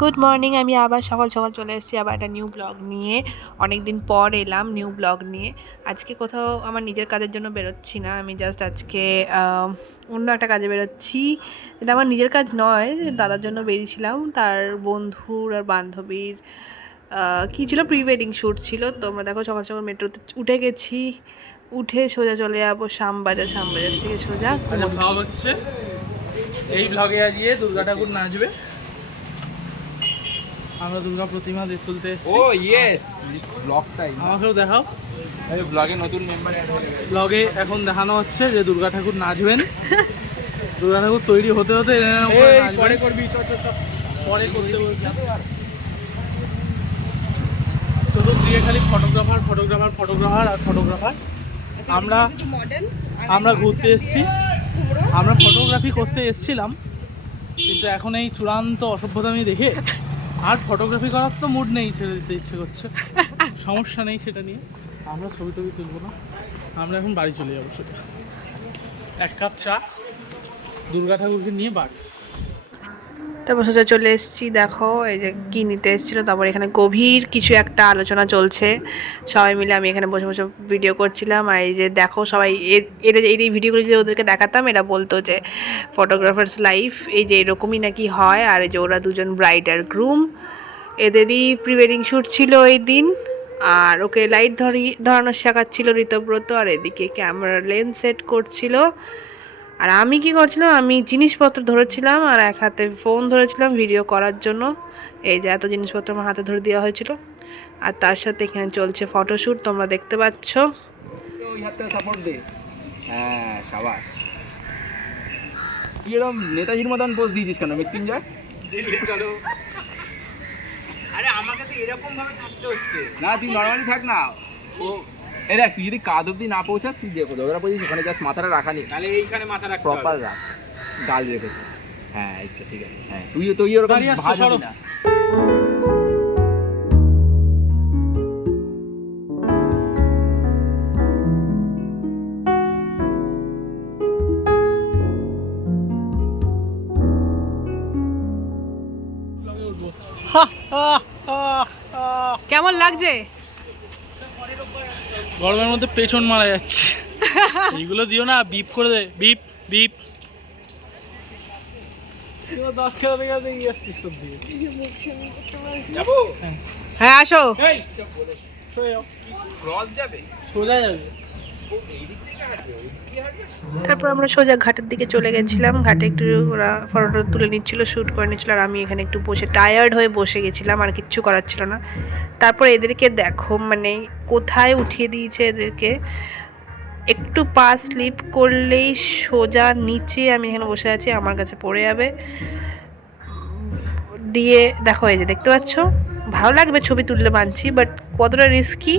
Good morning. আমি আবার সকাল সকাল চলে এসেছি আবার একটা নিউ ব্লগ নিয়ে। অনেক দিন পর এলাম নিউ ব্লগ নিয়ে। আজকে কোথাও আমার নিজের কাজের জন্য বেরোচ্ছি না, আমি জাস্ট আজকে অন্য একটা কাজে বেরোচ্ছি। এটা আমার নিজের কাজ নয়, দাদার জন্য বেরিয়েছিলাম। তার বন্ধুর আর বান্ধবীর কী ছিল, প্রি ওয়েডিং শ্যুট ছিল। তো আমরা দেখো সকাল সকাল মেট্রোতে উঠে গেছি, উঠে সোজা চলে যাবো শ্যামবাজার। শ্যামবাজার থেকে সোজা ব্লগ হচ্ছে। এই ব্লগে আজকে দুর্গা ঠাকুর নাচবে। আমরা দুর্গা প্রতিমা তুলতে এসেছি। ও ইয়েস, ইটস ব্লগ টাইম। আমাকেও দেখাও। এই ব্লগে নতুন মেম্বার অ্যাড হয়ে গেছে। ব্লগে এখন দেখানো হচ্ছে যে দুর্গা ঠাকুর নাচবেন। দুর্গা ঠাকুর তৈরি হতে হতে পরে করবি, পরে করতে বলছি। চতুর্দিকে খালি ফটোগ্রাফার ফটোগ্রাফার ফটোগ্রাফার আর ফটোগ্রাফার। আমরা ঘুরতে এসেছি, আমরা ফটোগ্রাফি করতে এসেছিলাম, কিন্তু এখন এই চূড়ান্ত অসভ্যতামি দেখে আর ফটোগ্রাফি করার তো মুড নেই, ছেড়ে দিতে ইচ্ছে করছে। সমস্যা নেই সেটা নিয়ে, আমরা ছবি টবি তুলবো না, আমরা এখন বাড়ি চলে যাবো সেটা। এক কাপ চা, দুর্গা ঠাকুরকে নিয়ে বাড়ি। তারপর সোজা চলে এসেছি। দেখো এই যে কী নিতে এসেছিলো। তারপর এখানে গভীর কিছু একটা আলোচনা চলছে, সবাই মিলে আমি এখানে বসে বসে ভিডিও করছিলাম। আর এই যে দেখো সবাই এই ভিডিওগুলো যদি ওদেরকে দেখাতাম, এরা বলতো যে ফটোগ্রাফার্স লাইফ এই যে এরকমই নাকি হয়। আর এই যে ওরা দুজন ব্রাইড আর গ্রুম, এদেরই প্রি ওয়েডিং শ্যুট ছিল ওই দিন। আর ওকে লাইট ধরানোর শেখাচ্ছিল ঋতব্রত, আর এদিকে ক্যামেরা লেন্স সেট করছিল। আর আমি কি করছিলাম, আমি জিনিসপত্র ধরেছিলাম আর এক হাতে ফোন ধরেছিলাম ভিডিও করার জন্য। এই যে এত জিনিসপত্র আমার হাতে ধরে দেওয়া হয়েছিল। আর তার সাথে এখানে চলছে ফটোশ্যুট, তোমরা দেখতে পাচ্ছ। ওই হাতটা সাপোর্ট দে। হ্যাঁ সাবাস। তুই এরকম নেতাজির মতন পোজ দিয়েছিস কেন মৃত্যুঞ্জয়? চলো। আরে আমাকে তো এরকম ভাবে থাকতে হচ্ছে না, তুই নর্মালি থাক না। ও এই দেখ, তুই যদি কাঁধ অব্দি না পৌঁছাস তুই দেখো ওরা বলছিস ওখানে জাস্ট মাথাটা রাখা নেই, তাহলে এইখানে মাথা রাখ, প্রপার রাখ, গাল রেখেছে। হ্যাঁ এই তো ঠিক আছে। হ্যাঁ তুই ওরকম ভাজ হবি না। কেমন লাগছে? গরমের মধ্যে পেছন মারা যাচ্ছে। এইগুলো দিও না, বিপ করে দে, বিপ বিপ। হ্যাঁ আসো। সোজা যাবে। তারপর আমরা সোজা ঘাটের দিকে চলে গেছিলাম। ঘাটে একটু ওরা ফটো তুলে নিচ্ছিল, শ্যুট করে নিচ্ছিল। আর আমি এখানে একটু বসে টায়ার্ড হয়ে বসে গেছিলাম, আর কিচ্ছু করার ছিল না। তারপর এদেরকে দেখো মানে কোথায় উঠিয়ে দিয়েছে এদেরকে। একটু পা স্লিপ করলেই সোজা নিচে আমি এখানে বসে আছি, আমার কাছে পড়ে যাবে। দিয়ে দেখো এই যে দেখতে পাচ্ছ, ভালো লাগবে ছবি তুললে মানছি, বাট কতটা রিস্কি,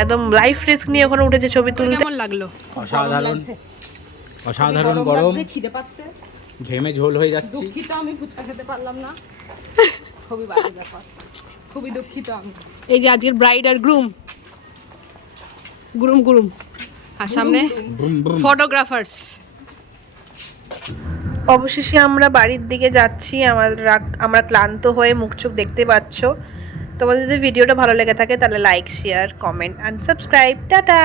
একদম লাইফ রিস্ক নিয়ে ওখানে উঠেছে ছবি তুলতে। কেমন লাগলো? অসাধারণ, অসাধারণ গরম, খিদে পাচ্ছে, ঘেমে ঝোল হয়ে যাচ্ছে। দুঃখিত আমি ফুচকা খেতে পারলাম না, খুবই বাজে ব্যাপার, খুবই দুঃখিত আমি। এই যে আজকের ব্রাইড আর গ্রুম, গ্রুম আর সামনে ফটোগ্রাফার্স। অবশেষে আমরা বাড়ির দিকে যাচ্ছি। আমরা ক্লান্ত হয়ে মুখ চোখ দেখতে পাচ্ছ। তোমাদের যদি ভিডিওটা ভালো লেগে থাকে তাহলে like, share, comment and subscribe. Tata.